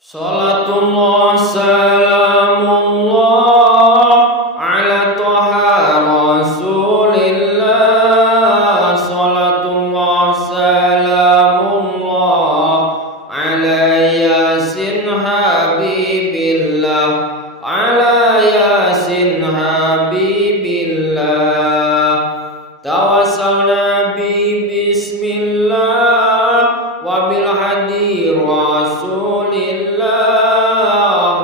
Salatullah salamullah ala toha rasulillah. Salatullah salamullah ala yasin habibillah. Ala yasin habibillah. Tawassalna bi bismillah wa bil hadi rasulillah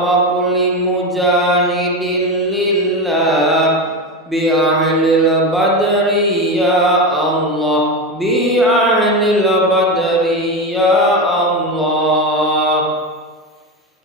wa kulli mujahidin lillah bi ahlil badri ya Allah, bi ahlil badri ya Allah.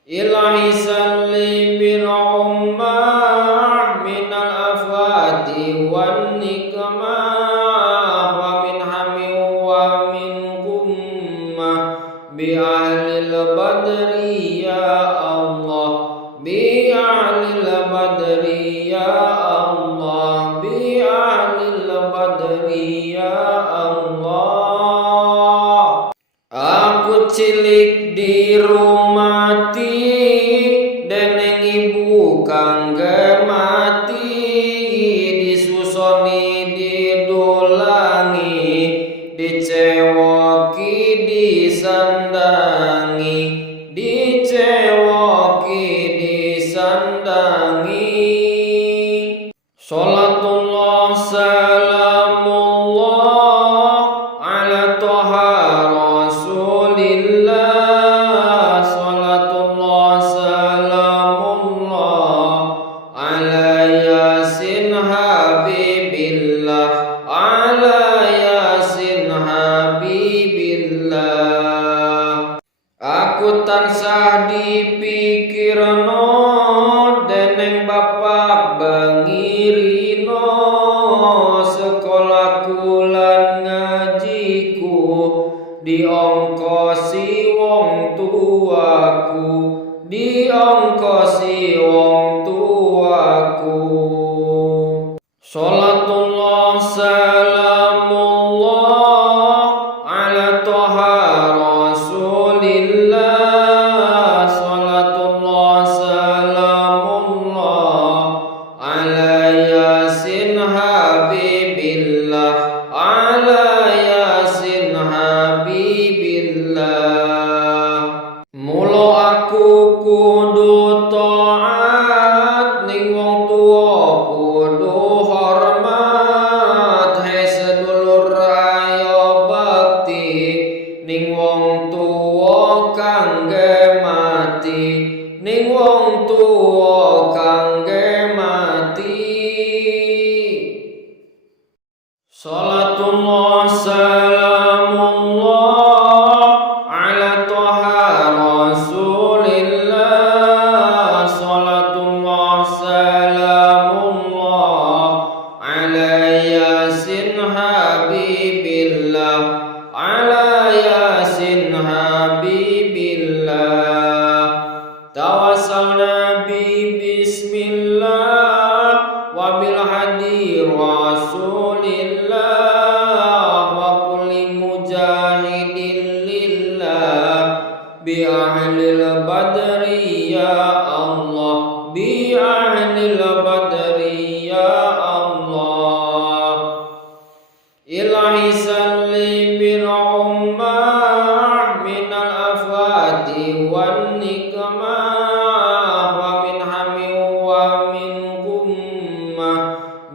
Ilahi salli bil ummah minal afati wan nikmah wa min hami wa min gummah bi ahlil badri ya Allah, bi ahlil badri ya Allah, bi ahlil badri ya Allah. Aku cilik di rumati deneng ibu kangge mati, disusoni didulangi, dicewoki disandangi, dicewoki disandangi. Salatullah salamullah ala toha rasulillah. Salatullah salamullah ala yasin habibillah. Ala yasin habibillah. Aku tansah dipikirno deneng bapak bangirino, sekolahku lan ngajiku diongkosi wong tuaku, diongkosi wong tuaku. Salatullah salamullah ala toha rasulillah. Salatullah salamullah ala yasin habibillah. Ala yasin habibillah. Mula aku kudu taat ning wong tuwa, kudu hormat. Hei sedulur ayo bakti ning wong tuwa kangge mati, ning wong tuwa kangge mati. Salatullah salamullah ala toha rasulillah. Salatullah salamullah ala yasin habibillah. Ala yasin habibillah. Tawassalna bi bismillah wa bil hadi rasulillah wa kulli mujahidin lillah bi ahlil badri ya Allah, bi ahlil badri ya Allah. Ilahi salli bil ummah minal afati wan nikmah wa min hami wa min gummah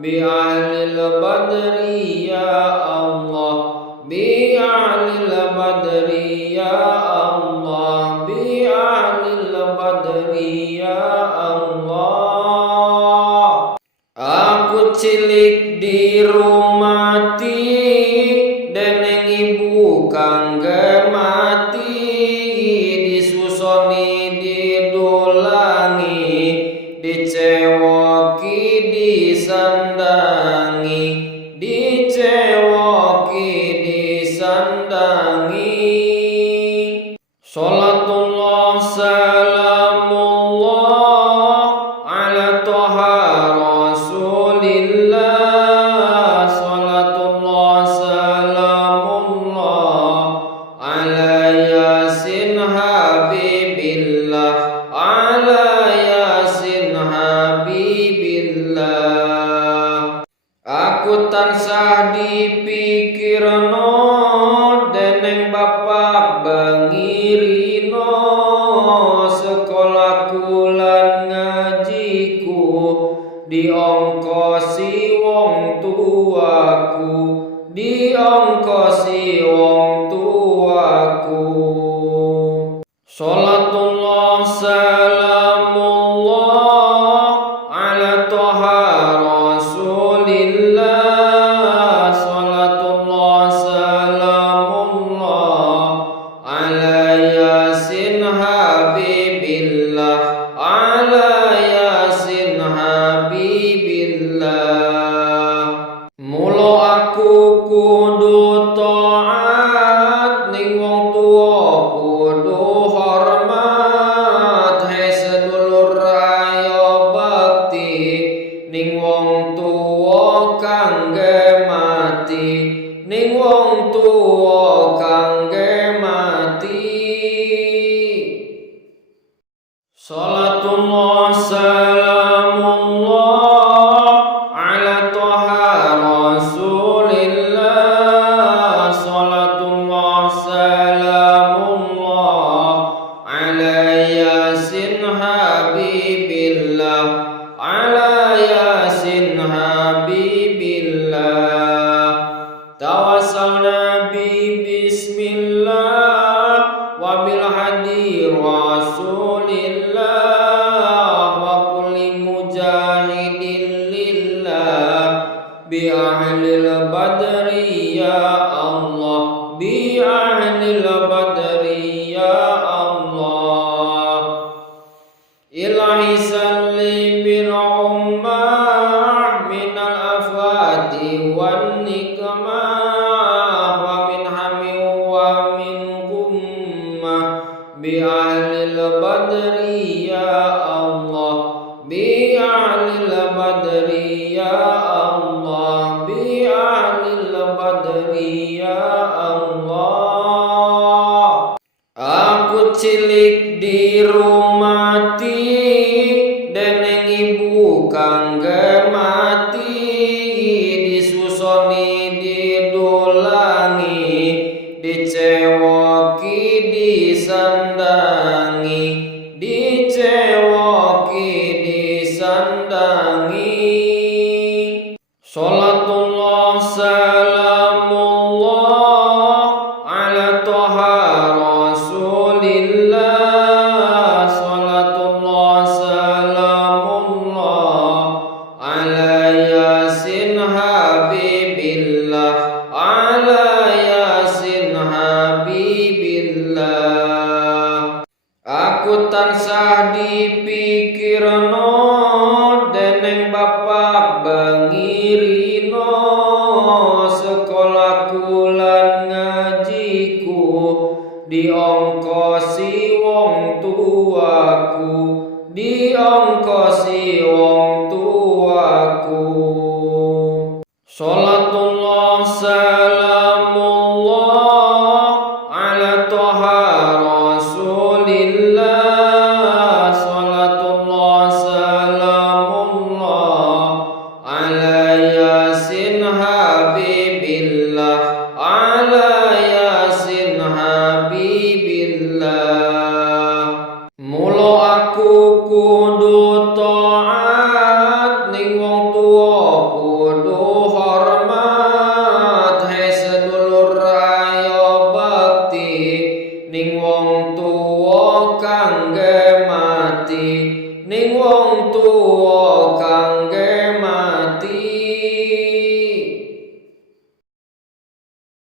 bi ahlil badri ya Allah, bi ahlil badri ya Allah, bi ahlil badri ya Allah. Aku cilik di rumati deneng ibu kangge mati, disusoni didulangi, dicewoki disandangi, dicewoki disandangi. Salatullah salamullah ala toha rasulillah. Salatullah salamullah ala yasin habibillah. bangirino sekolaku lan ngajiku diongkosi wong tuaku, diongkosi wong tuaku. Salatullah salamullah ala toha rasulillah. Salatullah salamullah ala yasin habibillah, ala yasin habibillah. Mula aku kudu taat ning wong tuwa, kudu hormat, hai sedulur ayo bakti ning wong tuwa kangge mati, ning wong tuwa kangge mati. Salatullah salamullah ala toha rasulillah. Salatullah salamullah ala yasin habibillah, ala yasin habibillah. Tawassalna bi bismillah wa bil hadi rasulillah wa kulli mujahidin lillah bi ahlil badri ya Allah, bi ahlil badri ya Allah. Ilahi salli bil ummah minal afati wan nikmah wa min hamin wa min gummah bi ahlil badri ya Allah, bi ahlil badri ya Allah, bi ahlil badri ya Allah. Aku cilik di rumati deneng ibu kangge mati, disusoni didulangi, dicewoki disandangi, dicewoki disandangi. Salatullah salamullah ala toha rasulillah. Salatullah salamullah ala yasin habibillah, ala yasin habibillah. Aku tansah dipikirno deneng bapak bangirino sekolaku lan ngajiku diongkosi wong tuaku, diongkosi wong tuaku. Salatullah salamullah ala toha rasulillah. Salatullah salamullah ala yasin habibillah, ala yasin habibillah. Mula aku kudu taat ning wong tuwa, kudu hormat, hai sedulur ayo bakti ning wong tuwa kangge mati, ning wong tuwa